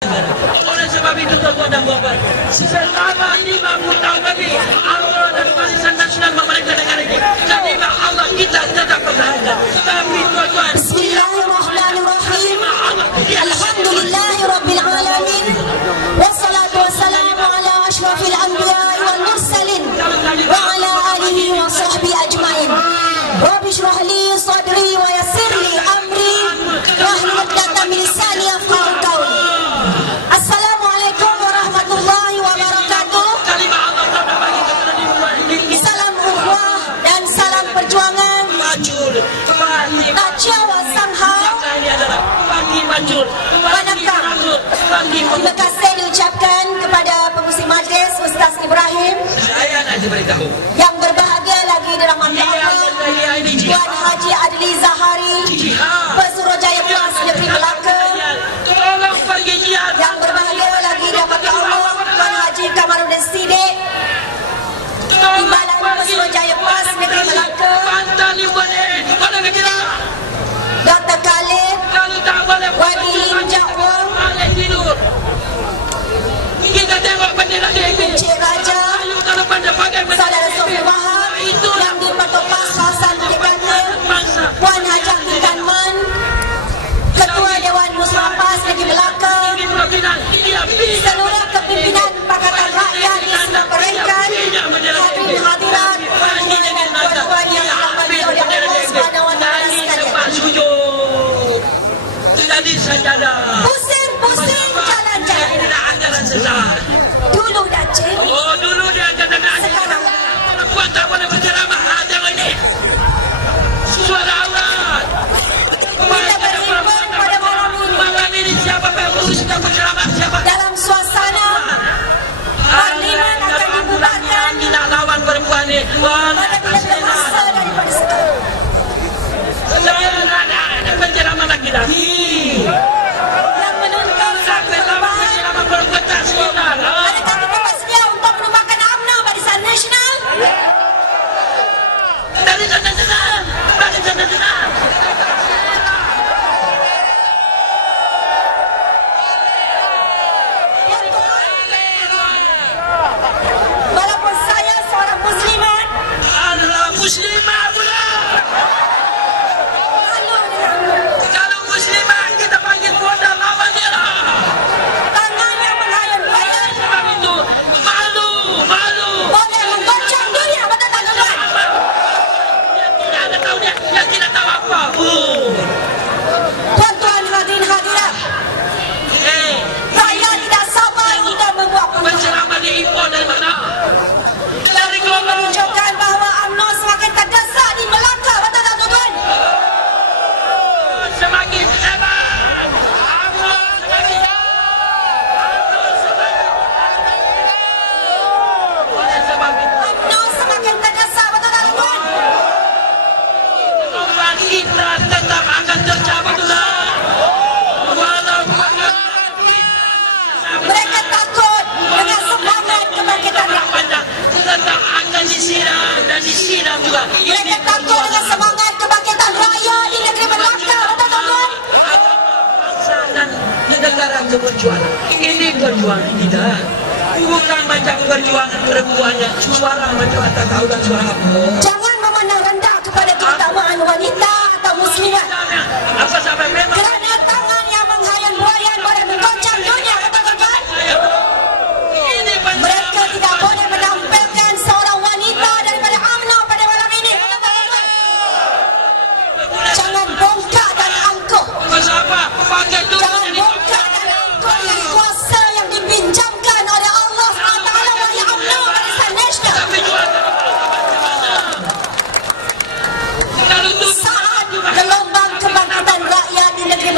Oleh sebab itu tuan-tuan dan puan-puan, selama 50 tahun lagi Allah dan Barisan Nasional memerintah negara ini, terima Allah kita tetap bertahan. Tapi tuan-tuan, Bismillahirrahmanirrahim. Alhamdulillahirabbil alamin. Wassalatu wassalamu ala asyrafil anbiya'i wal mursalin wa ala alihi wa sahbihi ajmain. Rabbi shrah li sadri wa yassir li amri wahlul 'uqdatam min lisani yafqahu qawli. Assalamualaikum warahmatullahi wabarakatuh. Salam ukhuwah dan salam perjuangan. Najwa Sanghau. Terima kasih diucapkan kepada pengurusi majlis Ustaz Ibrahim. saya nak diberitahu. Yang berbahagia lagi dirahmati Allah, Tuan Haji Adli Zahari, Pesuruhjaya Plus Negeri Melaka. Tolong pergi jihad. Yang berbahagia lagi dirahmati Allah, Tuan Haji Kamaruddin Siddiq, Timbalan Pesuruhjaya Plus Negeri Melaka. Pantai Limuan mana kira? Dr. Khalid Kalau tak boleh Wadi Lim Jakwong, boleh tidur. Kita tengok bendera dia ini. Encik Raja, Ayo kalau pada pakai Saudara Sofi Wahab, yang di Patopak Hasan Dekatil, Puan Hajah Hitan Man, Ketua Dewan Musyawarah Negeri Melaka, seluruh kepimpinan Pakatan Rakyat di seluruh peringkat, hadirin hadirat, dan tuan-tuan yang dirahmati oleh Allah Subhanahu wa taala sekalian. Jadi sajalah. Pusing-pusing jalan-jalan. Tidak ajaran sesat. Dulu dah cik, Oh dulu dia ajaran sekarang perempuan tak boleh berceramah. Tengok ini. Suara aurat. kita berimbang pada malam ini Malam ini siapa yang sedang berceramah? Siapa? dalam suasana parlimen akan dibubarkan Tidak lawan perempuan ini. pada bila masa daripada sekarang. Saya ada penceramah lagi dah. Yang menuntut satu perubahan. Penceramah perempuan tak sekolah. Adakah kita bersedia untuk menubuhkan UMNO Barisan Nasional? Dari sana. Walaupun saya seorang muslimat, Adalah muslimah pula. malu dengan Kalau muslimah kita panggil kuasa lawan dia lah. tangan yang menghayun buaya Sebab itu malu. boleh menggoncang dunia, betul tak tuan? Dia tidak ada tahu dia tidak tahu apa pun. Tuan-tuan hadirin hadirat, saya tidak sabar untuk membuat perubahan. Penceramah dia impor dari mana? Dari Ini Kuala. menunjukkan bahawa UMNO semakin terdesak di Melaka, betul tak tuan? Semakin hebat. Allah semakin oleh sebab itu UMNO semakin terdesak, betul tak tuan? perjuangan kita tetap akan tercapai pula. Walaupun Mereka takut dengan semangat kebangkitan rakyat. tetap akan disiram dan disiram juga. Mereka takut dengan semangat kebangkitan rakyat di negeri Melaka, betul tak tuan? Bangsa dan negara keperjuangan. Ini perjuangan kita. Bukan macam perjuangan perempuannya. Suara macam tak tahu dan suara apa. Jangan memandang rendah kepada keutamaan wanita atau muslimat. Apa sampai memang Kerana tangan yang menghayun buaya boleh menggoncang dunia, betul tak tuan? ini Mereka tidak boleh menampilkan seorang wanita daripada UMNO pada malam ini, betul tak tuan? Jangan bongkak dan angkuh. apa? Pakai tu. Jangan bongkak dan angkuh yang kuasa yang dipinjamkan oleh Allah SWT oleh UMNO Barisan Nasional. Tapi jual. Kalau tu Saat gelombang kebangkitan rakyat di negeri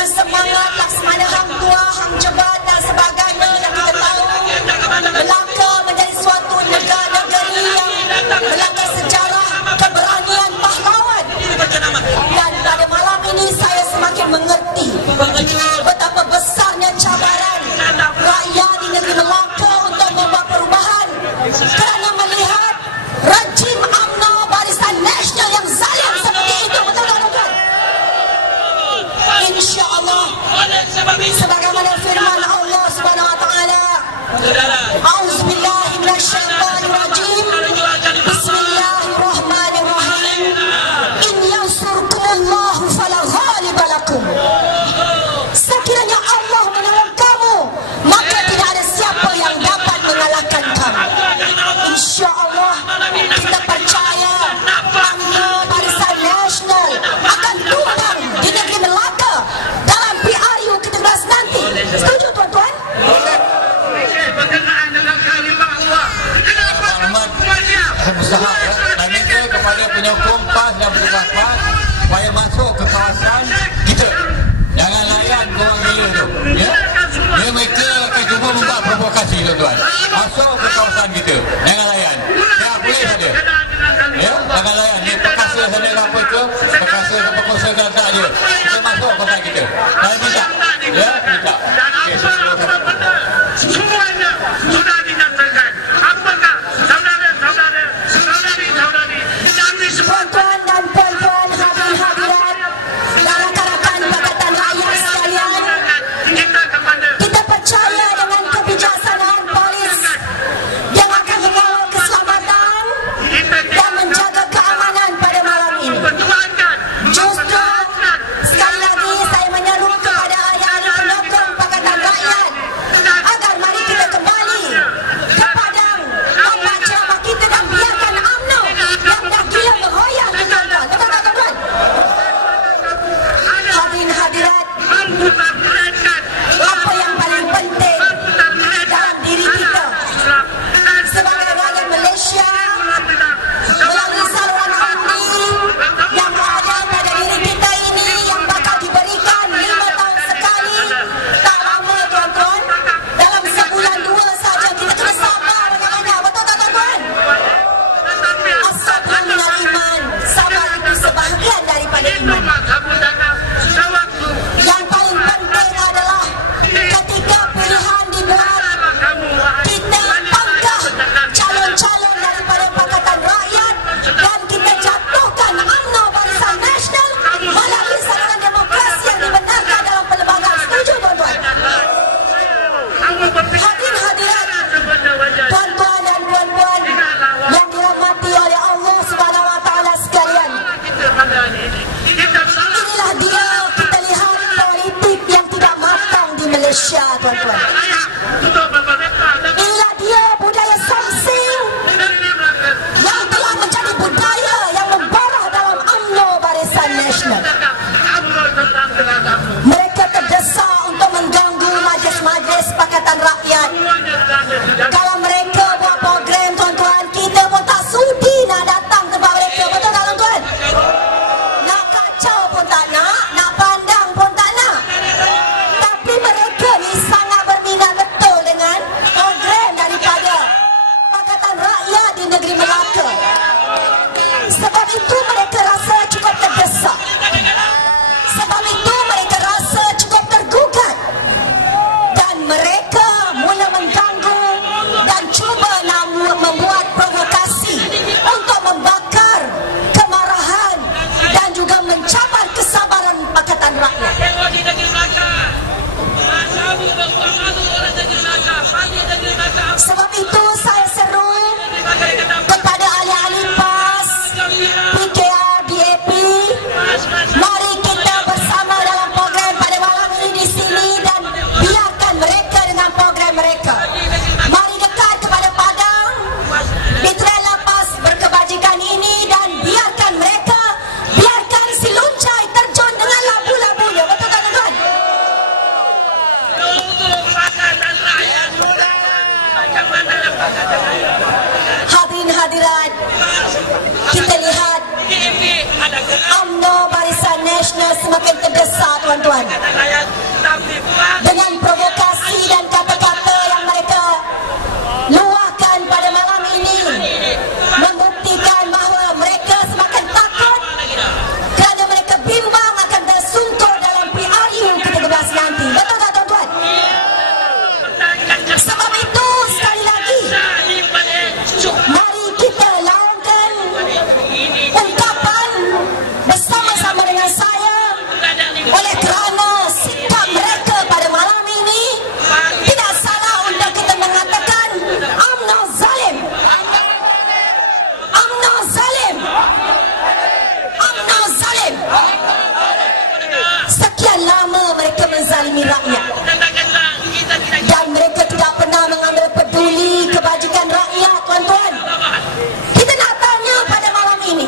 dengan semangat Laksamana Hang Tuah, Hang Jebat dan sebagainya yang kita tahu Melaka menjadi suatu negeri yang melangkah sejarah keberanian pahlawan. Dan pada malam ini saya semakin mengerti betapa besarnya cabaran rakyat di negeri Melaka untuk membuat perubahan kerana melihat rejim UMNO Barisan Nasional yang zalim seperti itu. Betul tak bukan? InsyaAllah sebagaimana firman Allah Subhanahu Wa Taala, A'udzubillahi minasyaitonirrajim. Bismillahirrahmanirrahim. In yansurkumullahu fala ghaliba lakum. Sekiranya Allah menolong kamu, maka tidak ada siapa yang dapat mengalahkan kamu. InsyaAllah kita percaya UMNO Barisan Nasional akan tumbang di negeri Melaka dalam PRU ke-13 nanti. Setuju tuan-tuan? Berusaha dan minta kepada penyokong PAS dan petugas PAS supaya masuk ke kawasan kita. Jangan layan korang gila tu, ya. Mereka akan cuba membuat provokasi, tuan-tuan. Masuk ke kawasan kita, jangan layan. Ya, boleh saja. Ya, jangan layan. Dia perkasa sana apa ke, perkasa ke perkosa ke letak dia. Kita masuk kawasan kita. Saya minta, ya, minta. Okay, semuanya sudah dinyatakan. Apakah saudara-saudara, saudari-saudari, Tuan-tuan dan puan-puan, hadirin-hadirat dan rakan-rakan Pakatan Rakyat sekalian, kita percaya dengan kebijaksanaan polis yang akan mengawal keselamatan dan menjaga keamanan pada malam ini. Justru sekali lagi saya menyeru kepada ahli-ahli penyokong Pakatan Rakyat agar mari kita kembali ke padang tempat ceramah kita dan biarkan UMNO yang dah gila berhoyak, tuan-tuan. Betul tak, tuan-tuan? Hadirin-hadirat, apa yang paling penting dalam diri kita sebagai rakyat Malaysia melalui saluran undi yang ada pada diri kita ini yang bakal diberikan 5 tahun sekali, tak lama tuan-tuan, dalam sebulan 2 saja kita kena sabar dengannya. Betul tak, tuan-tuan? As-sabru minal iman. Sabar itu sebahagian daripada iman. Yang paling penting adalah ketika pilihan dibuat, kita panggah calon-calon daripada Pakatan Rakyat dan kita jatuhkan UMNO Barisan Nasional melalui saluran demokrasi yang dibenarkan dalam perlembagaan. Setuju, tuan-tuan? Hadirin-hadirat, tuan-tuan dan puan-puan yang dirahmati oleh Allah Subhanahu Wa Taala sekalian, inilah dia kita lihat politik yang tidak matang di Malaysia, tuan-tuan. Inilah dia budaya samsing yang telah menjadi budaya yang membarah dalam UMNO Barisan Nasional. Mereka terdesak untuk mengganggu majlis-majlis Pakatan Rakyat. Kalau mereka buat program, tuan-tuan, kita pun tak sudi nak datang tempat mereka. Betul tak, tuan-tuan? Nak kacau pun tak nak pandang pun tak nak. Tapi mereka ni sangat berminat betul dengan program daripada Pakatan Rakyat di negeri Melaka. Sebab itu mereka rasa cukup terdesak. Sebab itu mereka rasa cukup tergugat. Dan mereka mula mengganggu dan cuba nak membuat provokasi untuk membakar kemarahan dan juga mencabar kesabaran Pakatan Rakyat. Tengok di negeri Melaka. Sabu berbuang malu orang negeri Melaka. Pagi negeri Melaka. Sebab itu saya seru kepada ahli-ahli PAS, PKR, DAP, mari kita bersama dalam program pada malam ini di sini dan biarkan mereka dengan program mereka. Mari dekat kepada padang mitra lapas berkebajikan ini dan biarkan mereka, biarkan si Luncai terjun dengan labu-labunya. zalim. UMNO zalim. Sekian lama mereka menzalimi rakyat dan mereka tidak pernah mengambil peduli kebajikan rakyat, tuan-tuan. Kita nak tanya pada malam ini,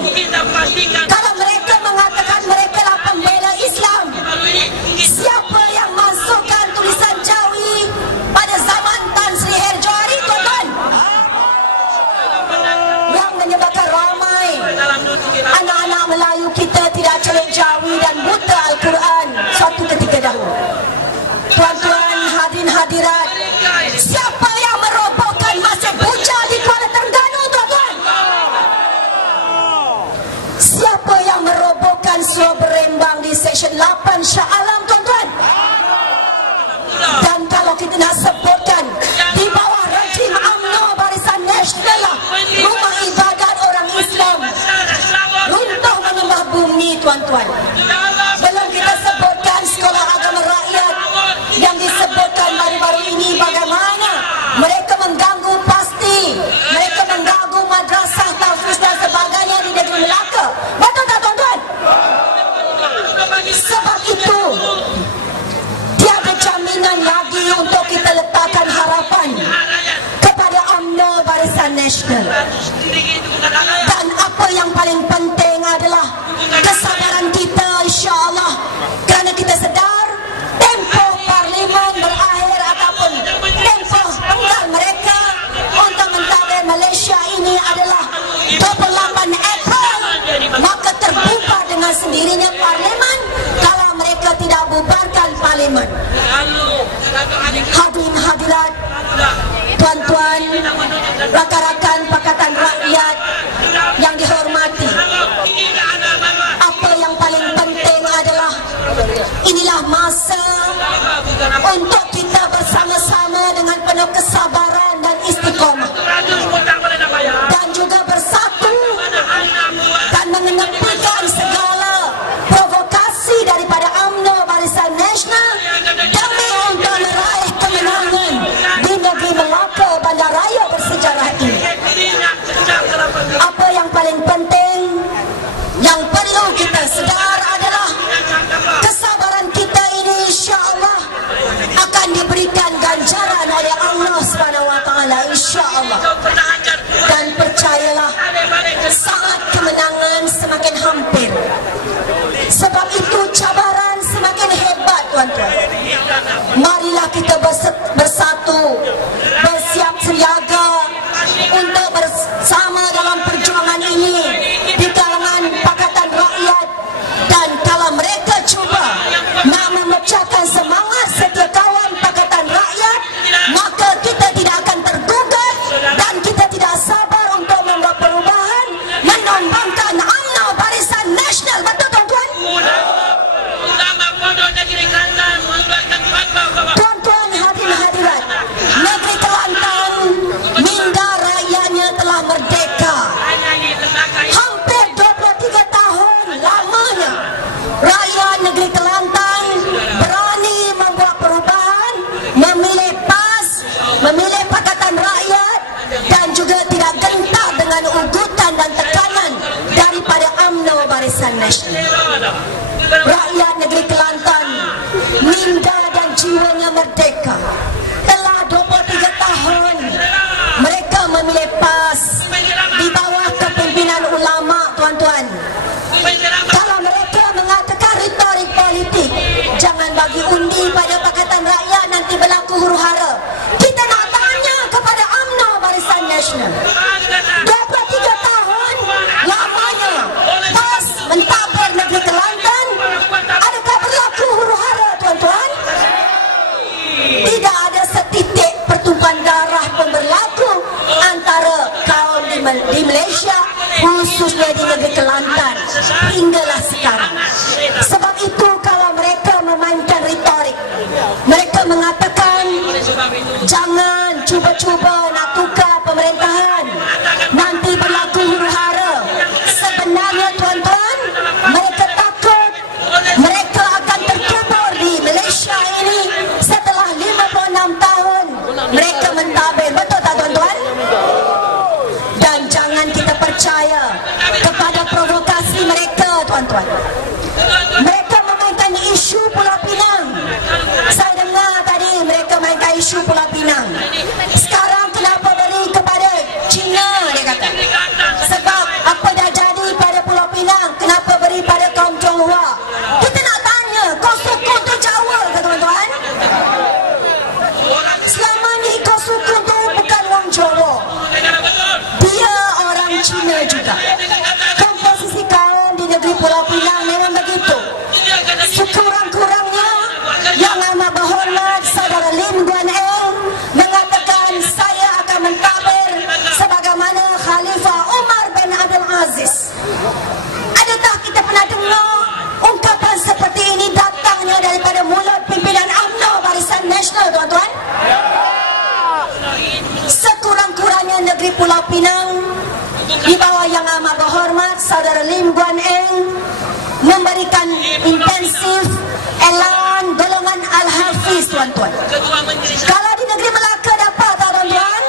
kalau mereka mengatakan mereka lah pembela Islam, siapa yang masukkan tulisan Jawi pada zaman Tan Sri Herjawari, tuan-tuan? Yang menyebabkan ramai anak-anak Melayu kita tidak celik Jawi dan buta Al-Quran suatu ketika dahulu. Tuan-tuan, hadirin hadirat, siapa yang merobohkan Masjid Buja di Kuala Terengganu, tuan-tuan? Siapa yang merobohkan Surau Berembang di Seksyen 8 Shah Alam, tuan-tuan? Dan kalau kita nak sebutkan, di bawah rejim UMNO Barisan Nasional lah rumah ibadat orang Islam runtuh menyembah bumi, tuan-tuan. Belum kita sebutkan sekolah agama rakyat yang disebutkan baru-baru ini bagaimana mereka mengganggu pasti, mereka mengganggu madrasah tahfiz dan sebagainya di negeri Melaka. Betul tak, tuan-tuan? Sebab itu tiada jaminan lagi untuk kita letakkan harapan kepada UMNO Barisan Nasional. Dan apa yang paling penting adalah kesabaran kita, insya-Allah, kerana kita sedar tempoh parlimen berakhir ataupun tempoh penggal mereka untuk mentadbir Malaysia ini adalah 28 April, maka terbubar dengan sendirinya parlimen kalau mereka tidak bubarkan parlimen. Hadirin hadirat, tuan-tuan, rakan-rakan Pakatan Rakyat yang dihormati, apa yang paling penting adalah inilah masa untuk kita bersama-sama dengan penuh kesabaran dan istiqamah dan juga bersatu dan mengenepikan segala provokasi daripada UMNO Barisan Nasional demi untuk meraih kemenangan di negeri Melaka, bandaraya bersejarah ini. Apa yang paling penting yang perlu kita sedar adalah kesabaran kita ini insya-Allah akan diberikan ganjaran oleh Allah Subhanahu wa taala, insya-Allah. Dan percayalah, saat kemenangan semakin hampir. Sebab itu cabaran semakin hebat, tuan-tuan. Marilah kita bersatu, bersiap siaga untuk bersama dalam perjuangan ini di kalangan Pakatan Rakyat. Dan kalau mereka cuba nak memecahkan semangat setiap kawan Pakatan Rakyat, maka kita tidak akan tergugat dan kita tidak sabar untuk membuat perubahan, menumbangkan UMNO Barisan Nasional. Betul, tuan-tuan? Tuan-tuan, hadirin hadirat, negeri Kelantan minda rakyatnya telah merdeka. Hampir 23 tahun lamanya rakyat negeri Kelantan berani membuat perubahan, memilih PAS, memilih Pakatan Rakyat dan juga tidak gentar dengan ugutan dan tekanan daripada UMNO Barisan Nasional. Rakyat negeri Kelantan minda dan jiwanya merdeka. Telah 23 tahun mereka memilih PAS di bawah kepimpinan ulama, tuan-tuan. Kalau mereka mengatakan retorik politik, jangan bagi undi pada Pakatan Rakyat nanti berlaku huru-hara. Kita nak tanya kepada UMNO Barisan Nasional. 23 tahun lamanya PAS mentadbir negeri Kelantan, adakah berlaku huru-hara, tuan-tuan? Tidak ada setitik pertumpahan darah pun berlaku antara kaum di Malaysia, khususnya di negeri Kelantan hinggalah sekarang. Sebab itu kalau mereka memainkan retorik, mereka mengatakan jangan cuba-cuba nak tukar pemerintahan, nanti berlaku huru-hara. Sebenarnya, tuan-tuan, mereka takut mereka akan terkubur di Malaysia ini setelah 56 tahun mereka mentadbir. Betul tak, tuan-tuan? Dan jangan kita percaya percaya kepada provokasi mereka, tuan-tuan. Mereka memainkan isu Pulau Pinang. Saya dengar tadi mereka mainkan isu Pulau Pinang. Sekarang kenapa beri kepada China, dia kata. Sebab apa dah jadi pada Pulau Pinang, kenapa beri pada kaum Tionghoa? Kita nak tanya, kau sukun tu Jawa ke, tuan-tuan? Selama ni kau sukun tu bukan orang Jawa. Dia orang Cina juga. Komposisi kaum di negeri Pulau Pinang memang begitu. Sekurang-kurangnya Yang Amat Berhormat Saudara Lim Guan Eng mengatakan saya akan mentadbir sebagaimana Khalifah Umar bin Abdul Aziz. Adakah kita pernah dengar ungkapan seperti ini datangnya daripada mulut pimpinan UMNO Barisan Nasional, tuan-tuan? Sekurang-kurangnya negeri Pulau Pinang di bawah Yang Amat Berhormat Saudara Lim Guan Eng memberikan intensif elan golongan Al-Hafiz, tuan-tuan. Kalau di negeri Melaka dapat, tuan-tuan?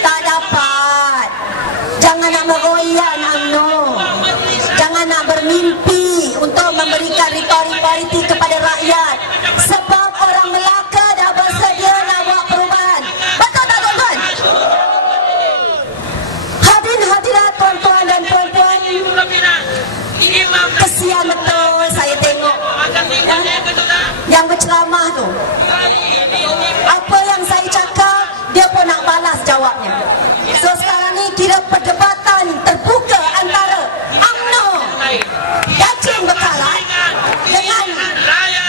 Tak dapat. Jangan nak meroyan UMNO. Jangan nak bermimpi untuk memberikan ripari-pariti kepada rakyat. Sebab orang Melaka dah bersedia nak buat perubahan. Betul tak, tuan-tuan? Hadirin-hadirat, tuan-tuan dan puan-puan, kesian betul saya tengok yang berceramah tu. Apa yang saya cakap, dia pun nak balas jawabnya. So sekarang ni kira perdebatan terbuka antara UMNO Yachin Bekarat dengan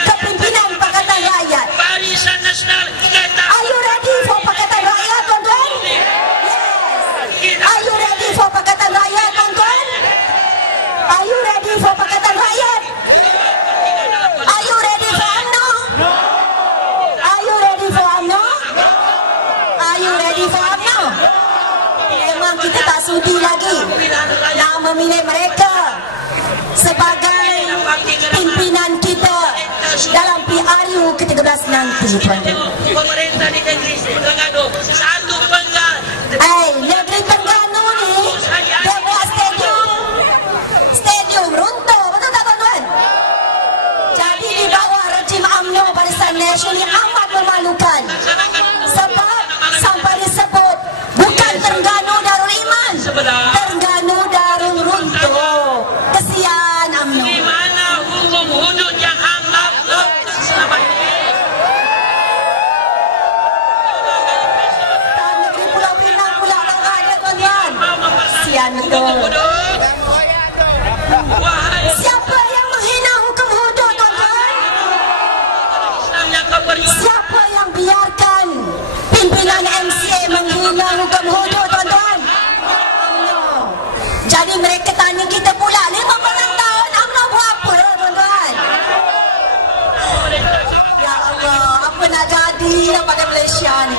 kepimpinan Pakatan Rakyat. Are you ready for Pakatan Rakyat, tuan-tuan? Yes. Are you ready for Pakatan Rakyat, tuan-tuan? Are you ready for Pakatan Rakyat? Are you ready for UMNO? Are you ready for UMNO? Are you ready for UMNO? Memang kita tak sudi lagi nak memilih mereka sebagai pimpinan kita dalam PRU ke-13 nanti, tuan-tuan. Pemerintah di negeri Terengganu satu penggal. Negeri Terengganu ni dia buat stadium runtuh, betul tak, tuan-tuan? Jadi di bawah rejim UMNO Barisan Nasional ini amat memalukan. Sebab sampai disebut bukan Terengganu Darul Iman, Terengganu Darul Runtuh. Kesian UMNO. Di mana hukum hudud yang hangat selama ini? Negeri Pulau Pinang pula tak ada, tuan-tuan. Kesian betul. Wahai Siapa yang menghina hukum hudud, tuan-tuan? Islam yang kau perjuangkan. Siapa yang biarkan pimpinan MCA menghina hukum hudud, tuan-tuan? UMNO. Jadi mereka tanya kita pula, 50 tahun UMNO buat apa, tuan-tuan? Ya Allah, apa nak jadi pada Malaysia ni?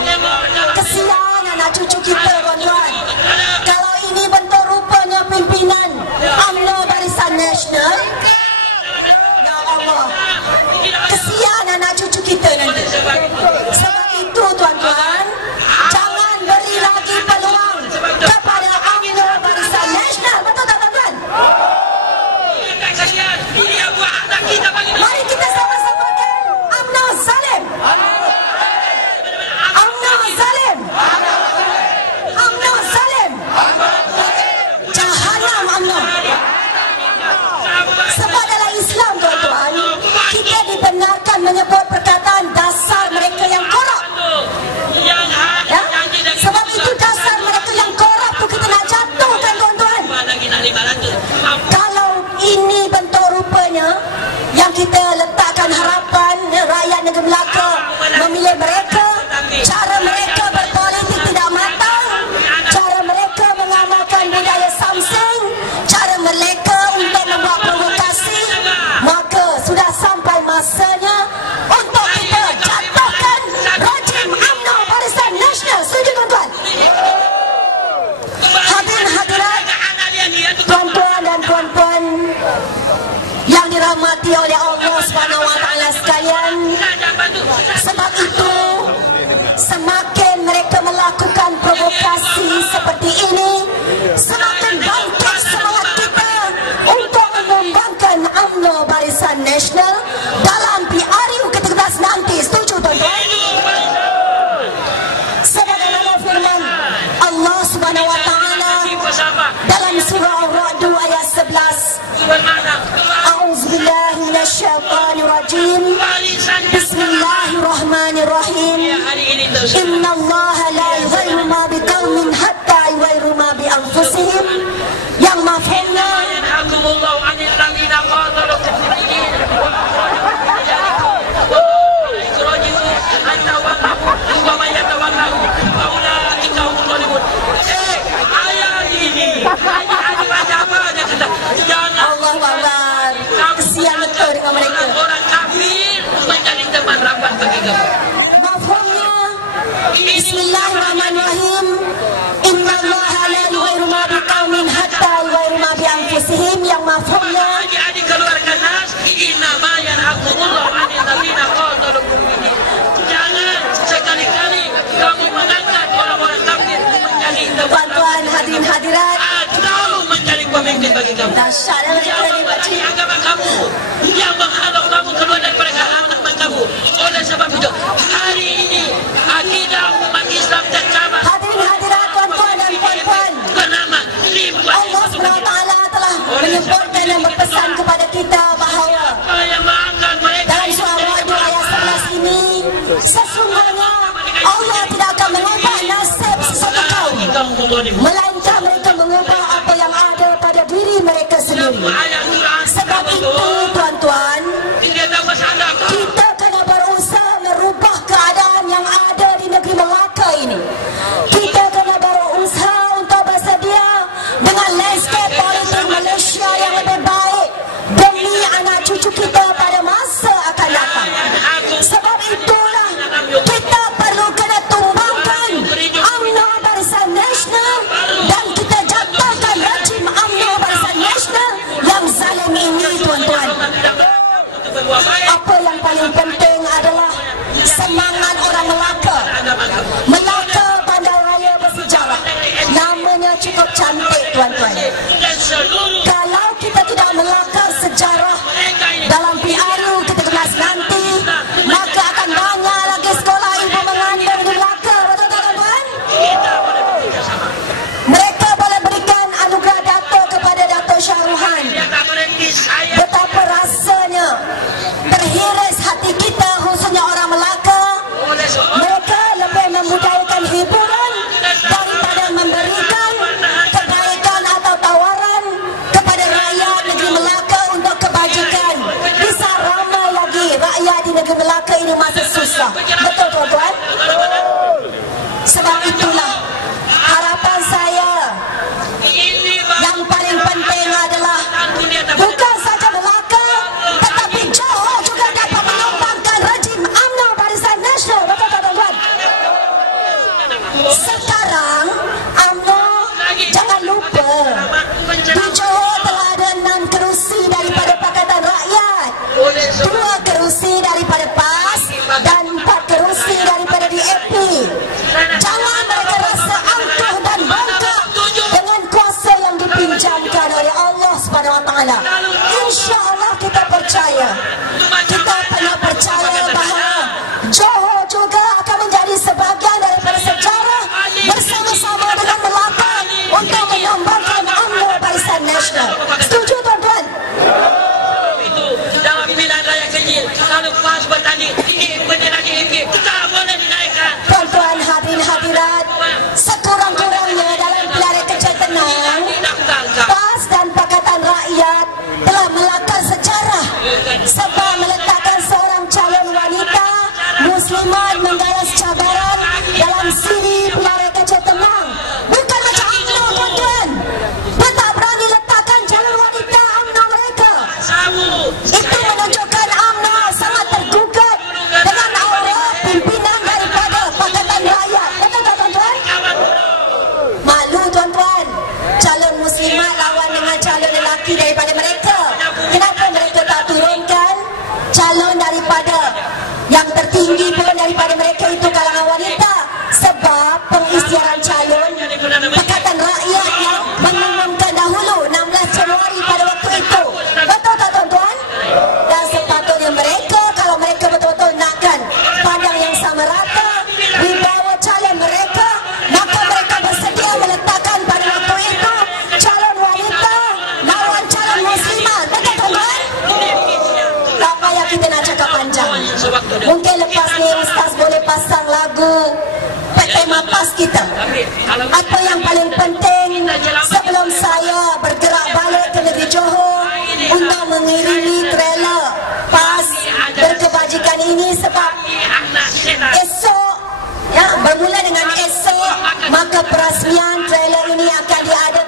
Kesian anak cucu kita, tuan-tuan. Kalau ini bentuk rupanya pimpinan UMNO Barisan Nasional, ya Allah, kesian anak cucu kita nanti. Sebab itu, tuan-tuan, jangan beri lagi peluang kepada UMNO Barisan Nasional. Betul tak, tuan-tuan? Dia buat anak kita bagi. Mari kita sama-samakan UMNO zalim. UMNO zalim. UMNO zalim. Nasional dalam PRU ke-13 nanti. Setuju tuan-tuan? Sebagaimana firman Allah Subhanahu wa taala dalam surah Ar-Ra'd ayat 11. A'udzubillahi minasyaitonir rajim. Bismillahirrahmanirrahim. Innallaha la yughayyiru ma biqaumin hatta yughayyiru ma bi anfusihim. Yang mafhumnya Allah Akbar. Kesian betul dengan mereka. Orang kafir menjadi teman rapat bagi kamu. Mafhumnya Bismillahirrahmanirrahim. Innallaha la yughayyiru ma biqaumin hatta yughayyiru ma bi anfusihim. Yang mafhumnya Adik-adik keluarga Nas, innama yanhakumullahu 'anil ladzina qatalukum fiddin. Jangan sekali-kali kamu mengangkat orang-orang kafir menjadi teman tuan-tuan hadirin hadirat, atau menjadi pemimpin bagi kamu. dahsyat mereka Yang ni memberangi pakcik. agama kamu, yang menghalau kamu keluar daripada agama kamu. Oleh sebab itu, hari ini akidah umat Islam tercabar. Hadirin hadirat, tuan-tuan dan puan-puan, Bernama ribuan Allah SWT telah menyebutkan dan berpesan kepada kita bahawa apa yang mengangkat mereka dalam surah Ar-Ra'd ayat 11 ini, sesungguhnya Allah tidak akan mengubah nasib sesuatu kaum, melainkan mereka mengubah apa yang ada pada diri mereka sendiri. ayat Quran. Sebab itu tuan-tuan, Dia tak bersadar. kita kena berusaha merubah keadaan yang ada di negeri Melaka ini. Kita kena berusaha untuk bersedia dengan landscape politik Malaysia yang lebih baik demi anak cucu kita pada masa akan datang. Sebab itulah kita perlu kena tumbangkan UMNO Barisan Nasional dan kita jatuhkan rejim UMNO Barisan Nasional yang zalim ini, tuan-tuan. Apa yang paling penting adalah semangat orang Melaka. Melaka bandar raya bersejarah. Namanya cukup cantik, tuan-tuan. Dan seluruh Kalau kita tidak melaka sejarah dalam PRU ke-13 nanti, maka akan banyak lagi sekolah ibu mengandung di Melaka. Betul tak, tuan-tuan? kita boleh bekerjasama. Mereka boleh berikan anugerah Dato' kepada Dato' Syahruhan. Dia tak berhenti saya. Betapa rasanya terhiris hati kita, khususnya orang Melaka. Oleh sebab Mereka lebih membudayakan hiburan daripada memberikan kebaikan atau tawaran kepada rakyat negeri Melaka untuk kebajikan. Bisa ramai lagi rakyat di negeri Melaka ini masih susah. Betul, tuan-tuan? Sebab itulah harapan saya ini yang paling penting adalah bukan saja Melaka, tetapi Johor juga dapat menumbangkan rejim UMNO Barisan Nasional. Betul tak, tuan-tuan? Sekarang UMNO, jangan lupa, di Johor telah ada 6 kerusi daripada Pakatan Rakyat, 2 kerusi daripada PAS dan 4 kerusi daripada DAP. Jangan mereka rasa angkuh dan bangga dengan kuasa yang dipinjamkan oleh Allah SWT. InsyaAllah kita percaya, kita pernah percaya bahawa Johor juga akan menjadi sebahagian daripada sejarah bersama-sama dengan Melaka untuk menyumbangkan UMNO Barisan Nasional. Setuju, tuan-tuan? itu dalam pilihan raya kecil. Kalau PAS bertanding, ini bendera DAP tak boleh dinaikkan. Tuan-tuan hadirin hadirat, sekurang-kurangnya dalam pilihan kecil tenang, PAS dan Pakatan Rakyat telah melakukan sejarah sebab meletakkan seorang calon wanita Muslimat menggalas cabaran dalam siri pilihan kecil tenang. Bukan macam UMNO, tuan-tuan. Dia tak berani letakkan calon wanita Mungkin lepas ni Ustaz boleh pasang lagu tema pas kita. Apa yang paling penting sebelum saya bergerak balik ke negeri Johor untuk mengiringi trailer pas berkebajikan ini, sebab esok, ya, bermula dengan esok, maka perasmian trailer ini akan diadakan